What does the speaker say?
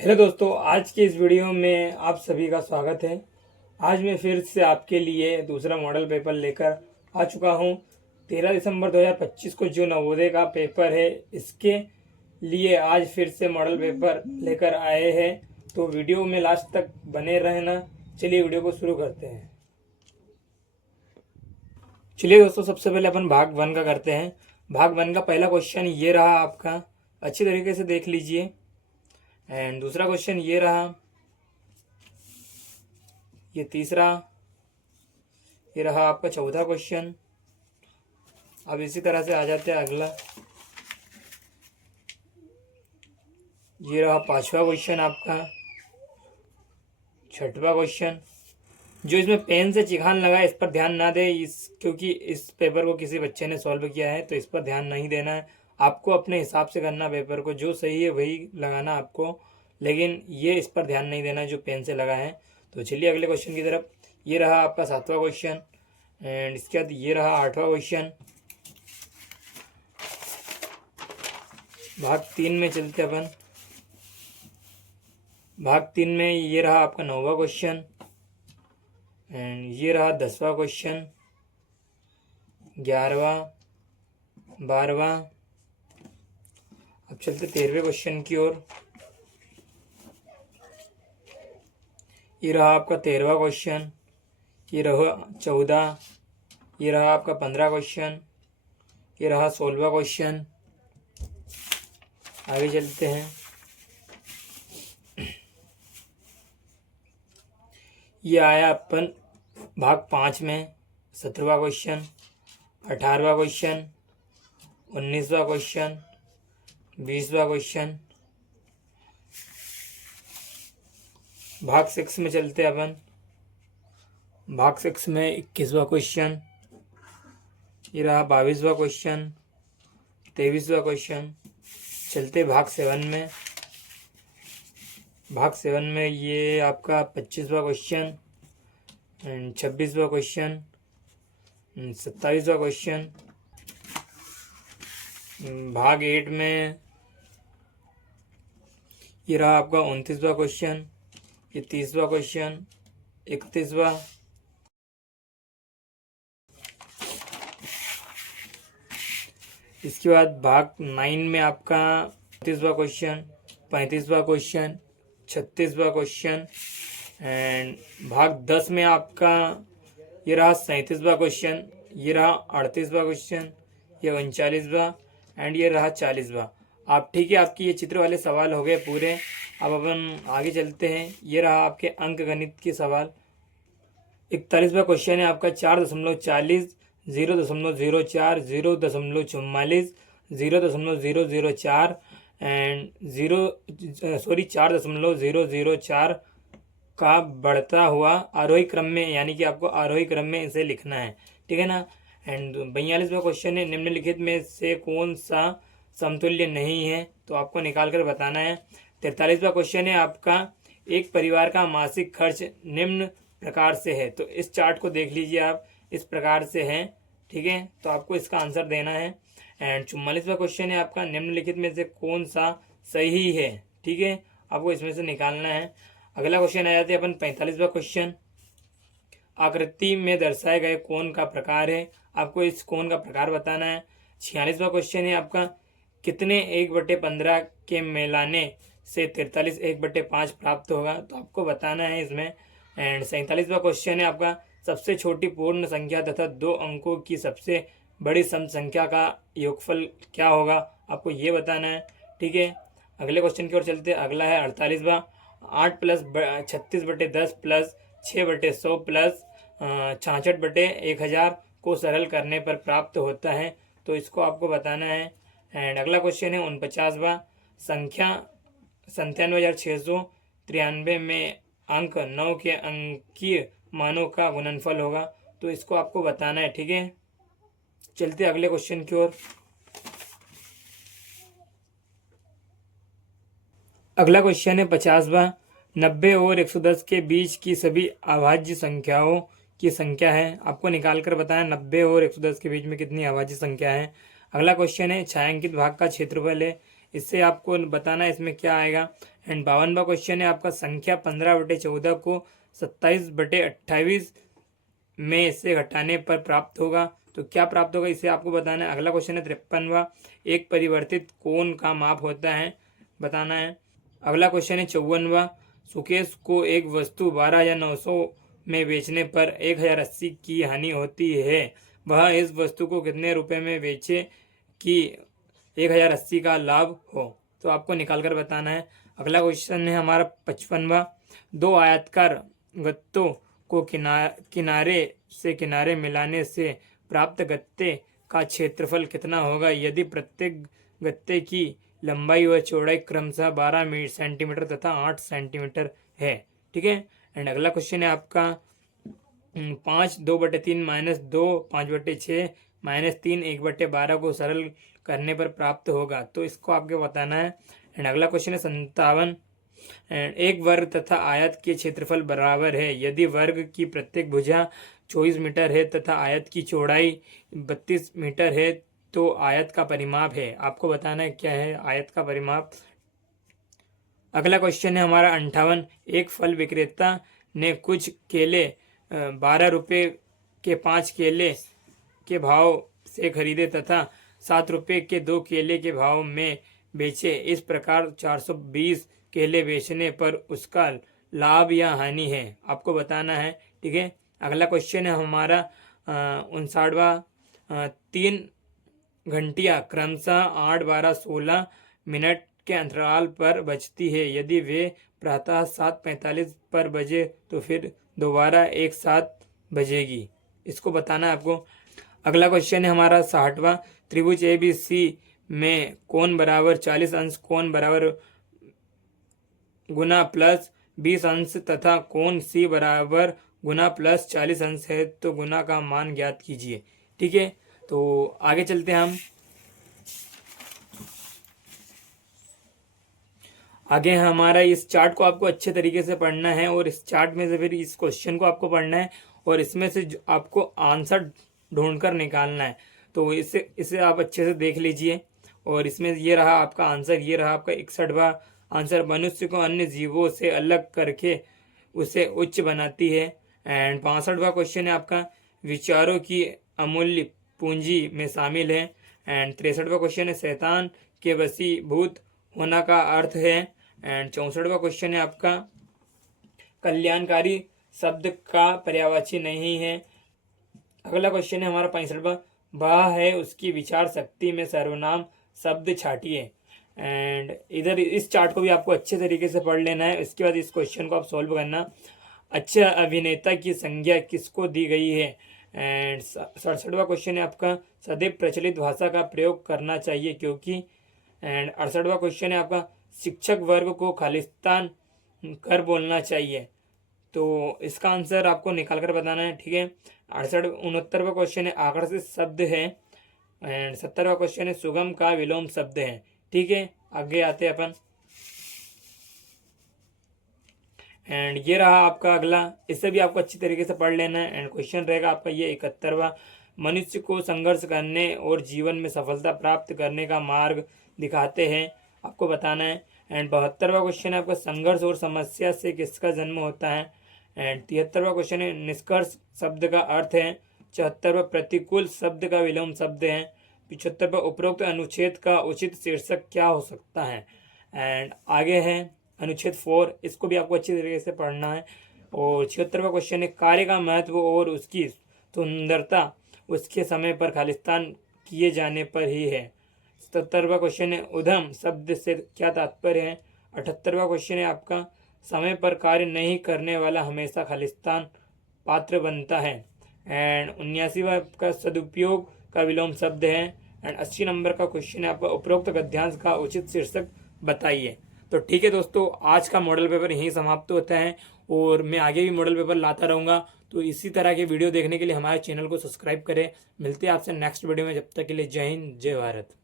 Hello दोस्तों, आज के इस वीडियो में आप सभी का स्वागत है। आज मैं फिर से आपके लिए दूसरा मॉडल पेपर लेकर आ चुका हूं। 13 दिसंबर 2025 को जो नवोदय का पेपर है, इसके लिए आज फिर से मॉडल पेपर लेकर आए हैं। तो वीडियो में लास्ट तक बने रहना। चलिए वीडियो को शुरू करते हैं। चलिए दोस्तों, सबसे पहले अपन भाग 1 का करते हैं। भाग 1 का पहला क्वेश्चन ये रहा आपका, अच्छी तरीके से देख लीजिए। एंड दूसरा क्वेश्चन ये रहा, ये तीसरा, ये रहा आपका चौथा क्वेश्चन। अब इसी तरह से आ जाते हैं अगला, ये रहा पांचवा क्वेश्चन आपका। छठवा क्वेश्चन, जो इसमें पेन से चिढ़ान लगा है इस पर ध्यान ना दे, क्योंकि इस पेपर को किसी बच्चे ने सॉल्व किया है, तो इस पर ध्यान नहीं देना है। आपको अपने हिसाब से करना पेपर को, जो सही है वही लगाना आपको, लेकिन ये इस पर ध्यान नहीं देना जो पेन से लगा है। तो चलिए अगले क्वेश्चन की तरफ। ये रहा आपका सातवां क्वेश्चन एंड इसके बाद ये रहा आठवां क्वेश्चन। भाग 3 में चलते अपन। भाग 3 में ये रहा आपका 9वां क्वेश्चन एंड ये रहा 10वां क्वेश्चन, 11वां, 12वां। अब चलते 13वें क्वेश्चन की ओर। ये रहा आपका 13वां क्वेश्चन, ये रहा 14, ये रहा आपका 15 क्वेश्चन, ये रहा 16वां क्वेश्चन। आगे चलते हैं। ये आया अपन भाग 5 में 17वां क्वेश्चन, 18वां क्वेश्चन, 19वां क्वेश्चन, 20वां क्वेश्चन। भाग 6 में चलते हैं अपन। भाग 6 में 21वां क्वेश्चन, ये रहा 22वां क्वेश्चन, 23वां क्वेश्चन। चलते भाग 7 में। भाग 7 में ये आपका 25वां क्वेश्चन एंड 26वां क्वेश्चन, 27वां क्वेश्चन। भाग 8 में ये रहा आपका 29वां क्वेश्चन, ये 30वां क्वेश्चन, 31वां। इसके बाद भाग 9 में आपका 34वां क्वेश्चन, 35वां क्वेश्चन, 36वां क्वेश्चन एंड भाग 10 में आपका ये रहा 37वां क्वेश्चन, ये रहा 38वां क्वेश्चन, ये 39वां एंड ये रहा 40वां। आप ठीक है, आपकी ये चित्र वाले सवाल हो गए पूरे। अब अपन आगे चलते हैं। ये रहा आपके अंक गणित के सवाल। 41वां क्वेश्चन है आपका 4.40, 0.04, 0.44, 0.004 एंड 4.004 का बढ़ता हुआ आरोही क्रम में, यानी कि आपको आरोही क्रम में इसे लिखना है, ठीक है ना। एंड 42वां क्वेश्चन है, निम्नलिखित में से कौन सा समतुल्य नहीं है, तो आपको निकाल कर बताना है। 43वां क्वेश्चन है आपका, एक परिवार का मासिक खर्च निम्न प्रकार से है, तो इस चार्ट को देख लीजिए आप, इस प्रकार से है, ठीक है। तो आपको इसका आंसर देना है। एंड 44वां क्वेश्चन है आपका, निम्नलिखित में से कौन सा सही है, ठीक है, आपको इसमें से निकालना है। अगला क्वेश्चन आ जाते हैं अपन 45वां क्वेश्चन। आकृति में दर्शाए गए कोण का प्रकार है, आपको इस कोण का प्रकार बताना है। 46वां क्वेश्चन है आपका, कितने 1/15 के मिलाने से 43 1/5 प्राप्त होगा, तो आपको बताना है इसमें। एंड 47वां क्वेश्चन है आपका, सबसे छोटी पूर्ण संख्या तथा 2 अंकों की सबसे बड़ी सम संख्या का योगफल क्या होगा, आपको ये बताना है, ठीक है। अगले क्वेश्चन की ओर चलते हैं। अगला है 48वां, 8 + 36/10 प्लस 6/100 प्लस 66/1000 को सरल करने पर प्राप्त होता है, तो इसको आपको बताना है। एंड अगला क्वेश्चन है 49वां, संख्या 97,693 में अंक 9 के अंकीय मानों का गुणनफल होगा, तो इसको आपको बताना है, ठीक है। चलते अगले क्वेश्चन की ओर। अगला क्वेश्चन है 50वां, 90 और 110 के बीच की सभी अभाज्य संख्याओं की संख्या है, आपको निकाल कर बताना 90 और 110 के बीच में कितनी अभाज्य संख्या है। अगला क्वेश्चन है, छायांकित भाग का क्षेत्रफल है इससे आपको बताना है इसमें क्या आएगा। एंड 52वां क्वेश्चन है आपका, संख्या 15/14 को 27/28 में से घटाने पर प्राप्त होगा। तो क्या प्राप्त होगा इसे आपको बताना है। अगला क्वेश्चन है 53वां, एक परिवर्तित कोण का माप होता है, बताना है। अगला क्वेश्चन है 54वां, सुकेश को एक वस्तु 12,900 में बेचने पर 1,080 की हानि होती है, वह इस वस्तु को कितने रुपए में बेचे कि 1,080 का लाभ हो। तो आपको निकाल कर बताना है। अगला क्वेश्चन है हमारा 55वां, दो आयताकार गत्तों को किनारे से किनारे मिलाने से प्राप्त गत्ते का क्षेत्रफल कितना होगा यदि प्रत्येक गत्ते की लंबाई व चौड़ाई क्रमशः 12 सेंटीमीटर तथा 8 सेंटीमीटर है। ठीक है। एंड अगला क्वेश्चन है आपका 5 2/3 -2 5/6 -3 1/12 को सरल करने पर प्राप्त होगा। तो इसको आपको बताना है। एंड अगला क्वेश्चन है 57, एक वर्ग तथा आयत के क्षेत्रफल बराबर है यदि वर्ग की प्रत्येक भुजा 24 मीटर है तथा आयत की चौड़ाई 32 मीटर है तो आयत का परिमाप है। आपको बताना है क्या है आयत का परिमाप। अगला क्वेश्चन है हमारा 58, एक फल विक्रेता ने कुछ केले 12 रुपये के 5 केले के भाव से खरीदे तथा 7 रुपये के 2 केले के भाव में बेचे। इस प्रकार 420 केले बेचने पर उसका लाभ या हानि है, आपको बताना है। ठीक है। अगला क्वेश्चन है हमारा 59वां, 3 घंटियां क्रमशः 8 12 16 मिनट के अंतराल पर बजती है, यदि वे प्रातः 7:45 पर बजे तो फिर दोबारा एक साथ बजेगी। इसको बताना है आपको। अगला क्वेश्चन है हमारा 60वां, त्रिभुज ABC में कोण बराबर 40 अंश कोण बराबर गुना प्लस 20 अंश तथा कोण C बराबर गुना प्लस 40 अंश है, तो गुना का मान ज्ञात कीजिए। ठीक है। तो आगे चलते हैं हम। आगे हमारा इस चार्ट को आपको अच्छे तरीके से पढ़ना है और इस चार्ट में से फिर इस क्वेश्चन को आपको पढ़ना है और इसमें से आपको आंसर ढूंढकर निकालना है। तो इसे आप अच्छे से देख लीजिए। और इसमें ये रहा आपका आंसर, ये रहा आपका 61वां आंसर, मनुष्य को अन्य जीवों से अलग करके उसे उच्च बनाती है। एंड 65वां क्वेश्चन है आपका, विचारों की अमूल्य पूंजी में शामिल है। एंड 63वां क्वेश्चन है, शैतान के वशीभूत होना का अर्थ है। एंड 64वां क्वेश्चन है आपका, कल्याणकारी शब्द का पर्यायवाची नहीं है। अगला क्वेश्चन है हमारा 65वां, वह है उसकी विचार शक्ति में सर्वनाम शब्द छाटिए। एंड इधर इस चार्ट को भी आपको अच्छे तरीके से पढ़ लेना है। इसके बाद इस क्वेश्चन को आप सॉल्व करना। अच्छा अभिनेता की संज्ञा किसको दी गई है। एंड 67वां क्वेश्चन है आपका, सदैव प्रचलित भाषा का प्रयोग करना चाहिए क्योंकि। एंड 68वां क्वेश्चन है आपका, शिक्षक वर्ग को खालिस्तान कर बोलना चाहिए। तो इसका आंसर आपको निकाल कर बताना है। ठीक है। 69वां क्वेश्चन है, आकर्षित शब्द है। एंड 70वां क्वेश्चन है, सुगम का विलोम शब्द है। ठीक है। आगे आते हैं अपन। एंड ये रहा आपका अगला, इससे भी आपको अच्छी तरीके से पढ़ लेना है। एंड क्वेश्चन रहेगा आपका ये 71वां, मनुष्य को संघर्ष करने और जीवन में सफलता प्राप्त करने का मार्ग दिखाते हैं, आपको बताना है। एंड 72वां क्वेश्चन है आपका, संघर्ष और समस्या से किसका जन्म होता है। एंड 73वां क्वेश्चन है, निष्कर्ष शब्द का अर्थ है। 74वां, प्रतिकूल शब्द का विलोम शब्द है। 75वां, उपरोक्त अनुच्छेद का उचित शीर्षक क्या हो सकता है। एंड आगे है अनुच्छेद 4, इसको भी आपको अच्छी तरीके से पढ़ना है। और 76वां क्वेश्चन है, कार्य का महत्व और उसकी सुंदरता उसके समय पर खालिस्तान किए जाने पर ही है। 77वां क्वेश्चन है, उधम शब्द से क्या तात्पर्य है। 78वां क्वेश्चन है आपका, समय पर कार्य नहीं करने वाला हमेशा खालिस्तान पात्र बनता है। एंड 79वां का सदुपयोग का विलोम शब्द है। एंड 80 नंबर का क्वेश्चन है आपका, उपरोक्त गद्यांश का उचित शीर्षक बताइए। तो ठीक है दोस्तों, आज का मॉडल पेपर यहीं समाप्त होता है और मैं आगे भी मॉडल पेपर लाता रहूँगा। तो इसी तरह के वीडियो देखने के लिए हमारे चैनल को सब्सक्राइब करें। मिलते हैं आपसे नेक्स्ट वीडियो में, जब तक के लिए जय हिंद जय भारत।